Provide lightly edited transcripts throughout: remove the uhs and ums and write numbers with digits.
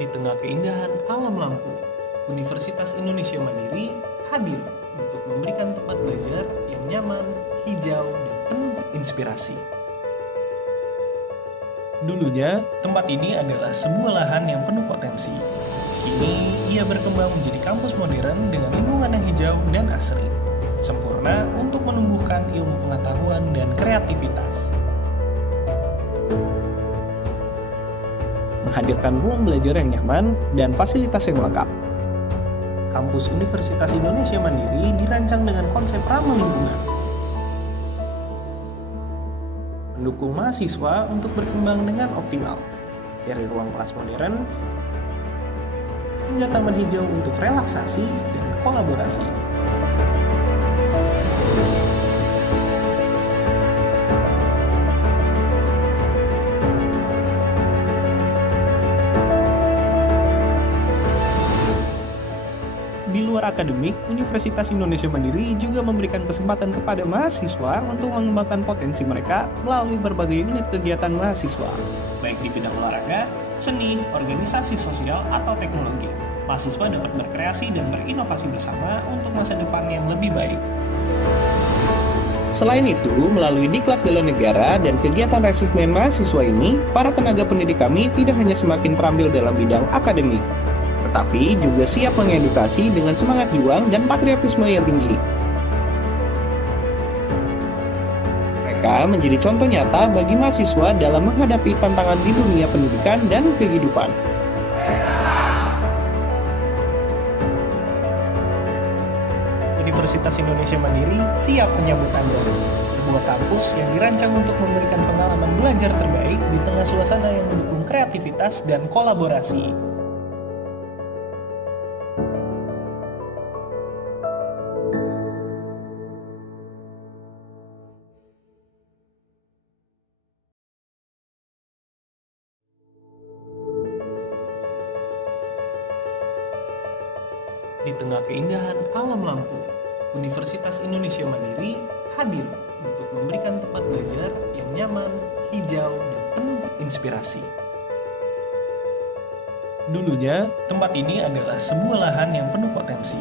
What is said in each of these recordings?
Di tengah keindahan alam Lampung, Universitas Indonesia Mandiri hadir untuk memberikan tempat belajar yang nyaman, hijau, dan penuh inspirasi. Dulunya, tempat ini adalah sebuah lahan yang penuh potensi. Kini, ia berkembang menjadi kampus modern dengan lingkungan yang hijau dan asri, sempurna untuk menumbuhkan ilmu pengetahuan dan kreativitas. Menghadirkan ruang belajar yang nyaman dan fasilitas yang lengkap. Kampus Universitas Indonesia Mandiri dirancang dengan konsep ramah lingkungan, mendukung mahasiswa untuk berkembang dengan optimal, dari ruang kelas modern hingga taman hijau untuk relaksasi dan kolaborasi. Di luar akademik, Universitas Indonesia Mandiri juga memberikan kesempatan kepada mahasiswa untuk mengembangkan potensi mereka melalui berbagai unit kegiatan mahasiswa, baik di bidang olahraga, seni, organisasi sosial, atau teknologi. Mahasiswa dapat berkreasi dan berinovasi bersama untuk masa depan yang lebih baik. Selain itu, melalui Diklat Bela Negara dan kegiatan rekrutmen mahasiswa ini, para tenaga pendidik kami tidak hanya semakin terampil dalam bidang akademik, tetapi juga siap mengedukasi dengan semangat juang dan patriotisme yang tinggi. Mereka menjadi contoh nyata bagi mahasiswa dalam menghadapi tantangan di dunia pendidikan dan kehidupan. Universitas Indonesia Mandiri siap menyambut Anda. Sebuah kampus yang dirancang untuk memberikan pengalaman belajar terbaik di tengah suasana yang mendukung kreativitas dan kolaborasi. Di tengah keindahan alam Lampung, Universitas Indonesia Mandiri hadir untuk memberikan tempat belajar yang nyaman, hijau, dan penuh inspirasi. Dulunya, tempat ini adalah sebuah lahan yang penuh potensi.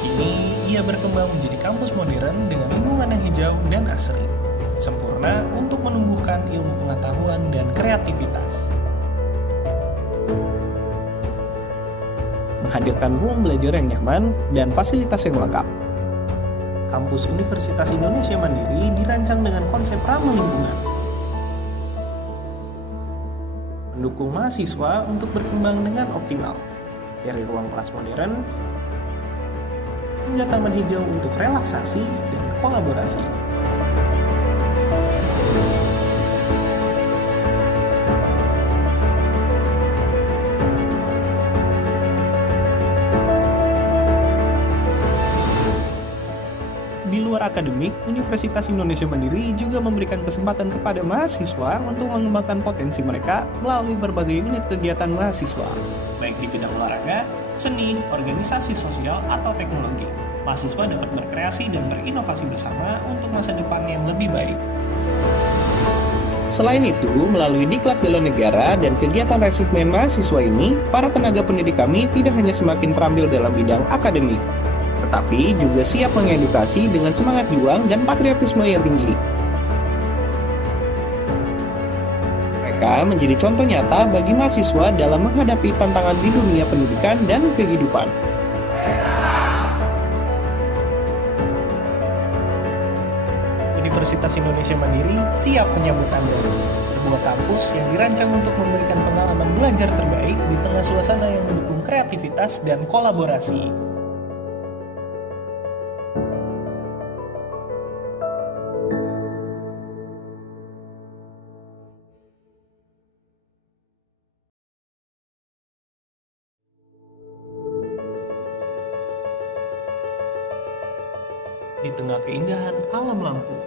Kini, ia berkembang menjadi kampus modern dengan lingkungan yang hijau dan asri, sempurna untuk menumbuhkan ilmu pengetahuan dan kreativitas. Menghadirkan ruang belajar yang nyaman dan fasilitas yang lengkap. Kampus Universitas Indonesia Mandiri dirancang dengan konsep ramah lingkungan, mendukung mahasiswa untuk berkembang dengan optimal, dari ruang kelas modern hingga taman hijau untuk relaksasi dan kolaborasi. Di luar akademik, Universitas Indonesia Mandiri juga memberikan kesempatan kepada mahasiswa untuk mengembangkan potensi mereka melalui berbagai unit kegiatan mahasiswa, baik di bidang olahraga, seni, organisasi sosial, atau teknologi. Mahasiswa dapat berkreasi dan berinovasi bersama untuk masa depan yang lebih baik. Selain itu, melalui Diklat Bela Negara dan kegiatan rekrutmen mahasiswa ini, para tenaga pendidik kami tidak hanya semakin terampil dalam bidang akademik, tetapi juga siap mengedukasi dengan semangat juang dan patriotisme yang tinggi. Mereka menjadi contoh nyata bagi mahasiswa dalam menghadapi tantangan di dunia pendidikan dan kehidupan. Universitas Indonesia Mandiri siap menyambut Anda. Sebuah kampus yang dirancang untuk memberikan pengalaman belajar terbaik di tengah suasana yang mendukung kreativitas dan kolaborasi. Di tengah keindahan alam Lampung,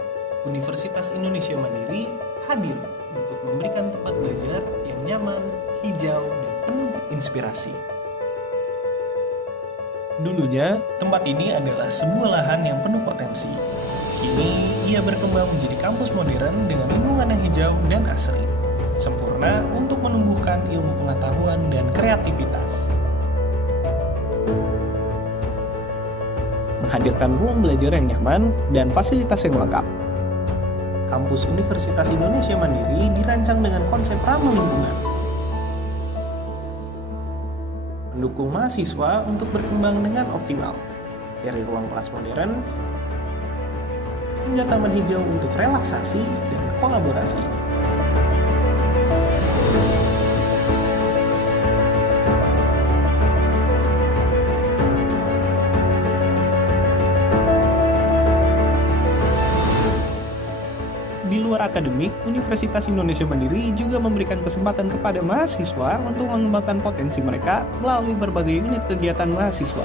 Universitas Indonesia Mandiri hadir untuk memberikan tempat belajar yang nyaman, hijau, dan penuh inspirasi. Dulunya, tempat ini adalah sebuah lahan yang penuh potensi. Kini, ia berkembang menjadi kampus modern dengan lingkungan yang hijau dan asri, sempurna sempurna untuk menumbuhkan ilmu pengetahuan dan kreativitas. Menghadirkan ruang belajar yang nyaman dan fasilitas yang lengkap. Kampus Universitas Indonesia Mandiri dirancang dengan konsep ramah lingkungan. Mendukung mahasiswa untuk berkembang dengan optimal, dari ruang kelas modern hingga taman hijau untuk relaksasi dan kolaborasi. Di luar akademik, Universitas Indonesia Mandiri juga memberikan kesempatan kepada mahasiswa untuk mengembangkan potensi mereka melalui berbagai unit kegiatan mahasiswa,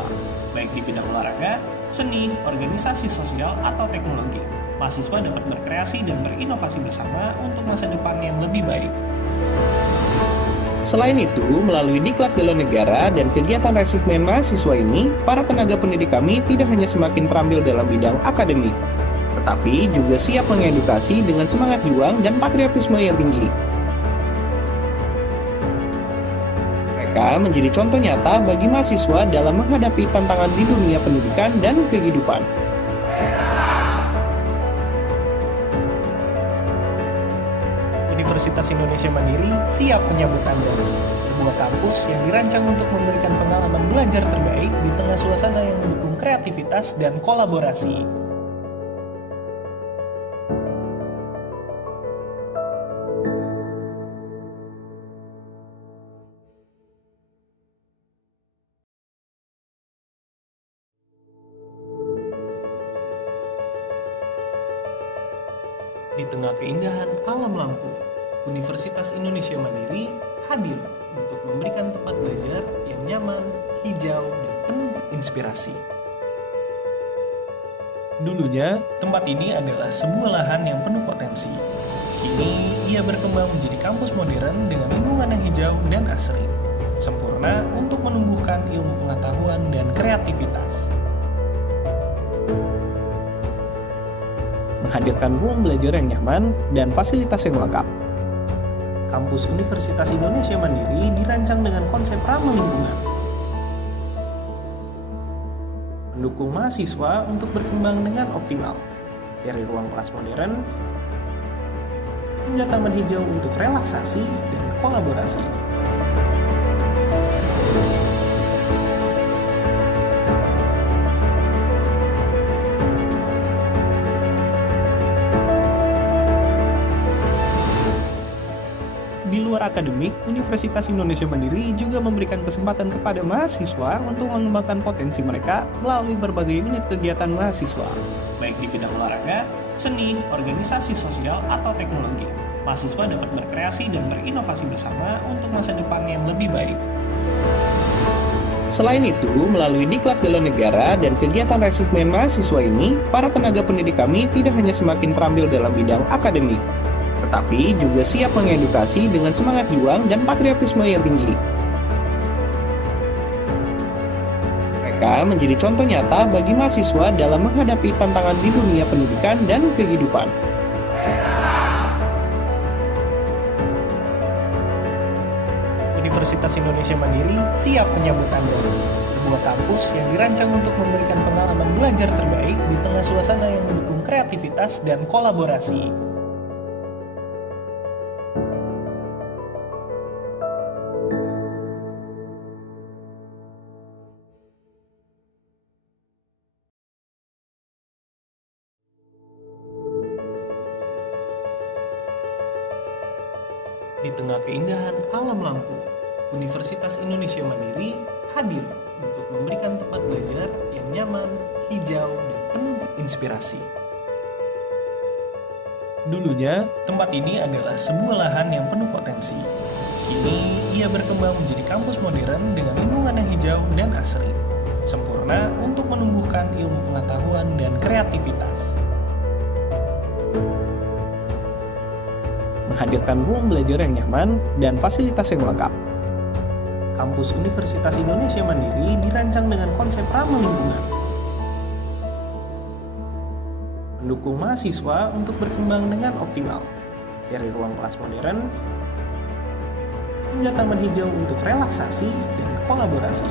baik di bidang olahraga, seni, organisasi sosial, atau teknologi. Mahasiswa dapat berkreasi dan berinovasi bersama untuk masa depan yang lebih baik. Selain itu, melalui Diklat Bela Negara dan kegiatan rekrutmen mahasiswa ini, para tenaga pendidik kami tidak hanya semakin terampil dalam bidang akademik, tetapi juga siap mengedukasi dengan semangat juang dan patriotisme yang tinggi. Mereka menjadi contoh nyata bagi mahasiswa dalam menghadapi tantangan di dunia pendidikan dan kehidupan. Universitas Indonesia Mandiri siap menyambut Anda. Sebuah kampus yang dirancang untuk memberikan pengalaman belajar terbaik di tengah suasana yang mendukung kreativitas dan kolaborasi. Di tengah keindahan alam Lampung, Universitas Indonesia Mandiri hadir untuk memberikan tempat belajar yang nyaman, hijau, dan penuh inspirasi. Dulunya, tempat ini adalah sebuah lahan yang penuh potensi. Kini, ia berkembang menjadi kampus modern dengan lingkungan yang hijau dan asri, sempurna untuk menumbuhkan ilmu pengetahuan dan kreativitas. Menghadirkan ruang belajar yang nyaman dan fasilitas yang lengkap. Kampus Universitas Indonesia Mandiri dirancang dengan konsep ramah lingkungan. Mendukung mahasiswa untuk berkembang dengan optimal, dari ruang kelas modern hingga taman hijau untuk relaksasi dan kolaborasi. Di luar akademik, Universitas Indonesia Mandiri juga memberikan kesempatan kepada mahasiswa untuk mengembangkan potensi mereka melalui berbagai unit kegiatan mahasiswa, baik di bidang olahraga, seni, organisasi sosial, atau teknologi. Mahasiswa dapat berkreasi dan berinovasi bersama untuk masa depan yang lebih baik. Selain itu, melalui Diklat Bela Negara dan kegiatan rekrutmen mahasiswa ini, para tenaga pendidik kami tidak hanya semakin terampil dalam bidang akademik, tetapi juga siap mengedukasi dengan semangat juang dan patriotisme yang tinggi. Mereka menjadi contoh nyata bagi mahasiswa dalam menghadapi tantangan di dunia pendidikan dan kehidupan. Universitas Indonesia Mandiri siap menyambut Anda. Sebuah kampus yang dirancang untuk memberikan pengalaman belajar terbaik di tengah suasana yang mendukung kreativitas dan kolaborasi. Di tengah keindahan alam Lampung, Universitas Indonesia Mandiri hadir untuk memberikan tempat belajar yang nyaman, hijau, dan penuh inspirasi. Dulunya, tempat ini adalah sebuah lahan yang penuh potensi. Kini, ia berkembang menjadi kampus modern dengan lingkungan yang hijau dan asri, sempurna untuk menumbuhkan ilmu pengetahuan dan kreativitas. Menghadirkan ruang belajar yang nyaman dan fasilitas yang lengkap. Kampus Universitas Indonesia Mandiri dirancang dengan konsep ramah lingkungan. Mendukung mahasiswa untuk berkembang dengan optimal, dari ruang kelas modern hingga taman hijau untuk relaksasi dan kolaborasi.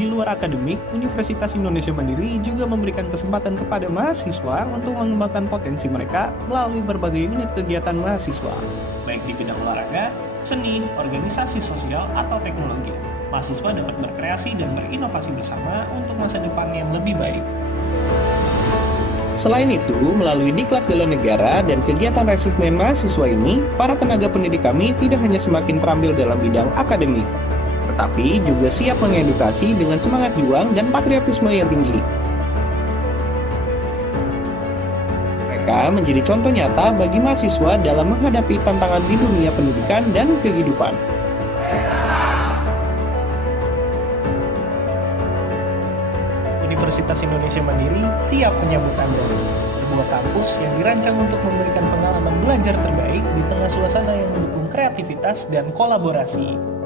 Di luar akademik, Universitas Indonesia Mandiri juga memberikan kesempatan kepada mahasiswa untuk mengembangkan potensi mereka melalui berbagai unit kegiatan mahasiswa, baik di bidang olahraga, seni, organisasi sosial, atau teknologi. Mahasiswa dapat berkreasi dan berinovasi bersama untuk masa depan yang lebih baik. Selain itu, melalui Diklat Bela Negara dan kegiatan rekrutmen mahasiswa ini, para tenaga pendidik kami tidak hanya semakin terampil dalam bidang akademik, tetapi juga siap mengedukasi dengan semangat juang dan patriotisme yang tinggi. Mereka menjadi contoh nyata bagi mahasiswa dalam menghadapi tantangan di dunia pendidikan dan kehidupan. Universitas Indonesia Mandiri siap menyambut Anda. Sebuah kampus yang dirancang untuk memberikan pengalaman belajar terbaik di tengah suasana yang mendukung kreativitas dan kolaborasi.